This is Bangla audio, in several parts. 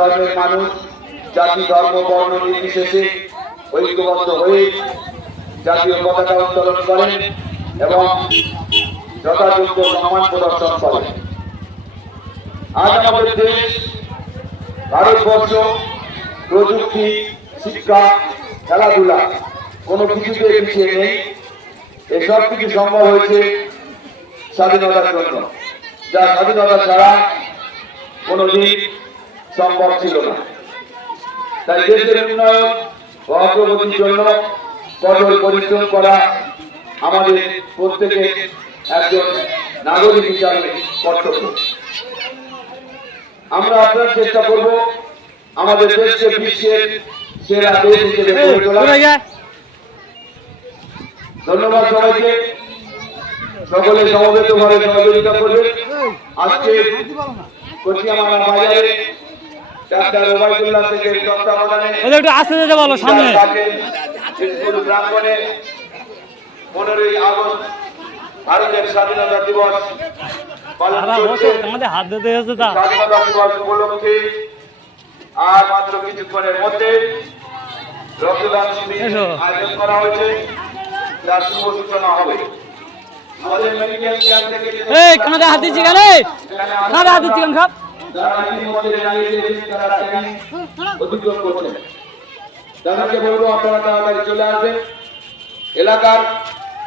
ধর্মের মানুষ জাতি ধর্ম বর্ণ নির্বিশেষে ঐক্যবদ্ধ হয়ে জাতীয় পতাকা উত্তোলন করেন এবং যথাযোগ্য সম্মান প্রদর্শন করেন। আজ আমাদের দেশ ভারতবর্ষ প্রযুক্তি, শিক্ষা, খেলাধুলা কোনো কিছুতে পিছিয়ে নেই। এসব কিছু সম্ভব হয়েছে স্বাধীনতার জন্য, যা স্বাধীনতা ছাড়া কোনোদিন সম্ভব ছিল না। তাই দেশের উন্নয়ন ও অগ্রগতির জন্য কঠোর পরিশ্রম করা আমাদের প্রত্যেকের একজন নাগরিক হিসাবে কর্তব্য। আমরা আপনার চেষ্টা করব আমাদের দেশকে বিশ্বের সেরা দেশ হিসেবে গড়ে তোলা। ধন্যবাদ সবাইকে, সকলে সমবেতভাবে সহযোগিতা করবে। আজকে কচিয়ামারা বাজারে ডাক্তার ওবায়দুল্লাহ শেখের তত্ত্বাবধানে একটু আস্তে যেতে বলো সামনে স্কুল প্রাঙ্গণে 15ই আগস্ট ভারতের স্বাধীনতা দিবস পালন করছে। আমাদের হাত দিতে হচ্ছে তা স্বাধীনতা দিবস উপলক্ষে আর মাত্র কিছুক্ষণের মধ্যে রক্তদান শিবির আয়োজন করা হয়েছে, যার শুভ সূচনা হবে। আমাদের মেডিকেল ক্যাম্প থেকে এই কাঁধে হাত দিচ্ছি কেন, কাঁধে হাত দিচ্ছি কেন সব যারা ইতিমধ্যে জানিয়ে দিয়েছেন তারা ট্রেনিং অতিক্রম করছেন, তাদেরকে বলবো আপনারা তাড়াতাড়ি চলে আসবেন। এলাকার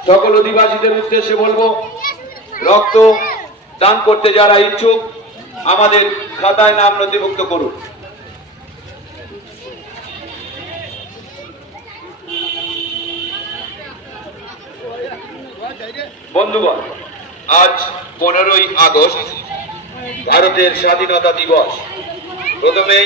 সকল অধিবাসীদের উদ্দেশ্যে বলবো, রক্ত দান করতে যারা ইচ্ছুক আমাদের খাতায় নাম নথিভুক্ত করুন। বন্ধুগণ, আজ 15ই আগস্ট ভারতের স্বাধীনতা দিবস। প্রথমেই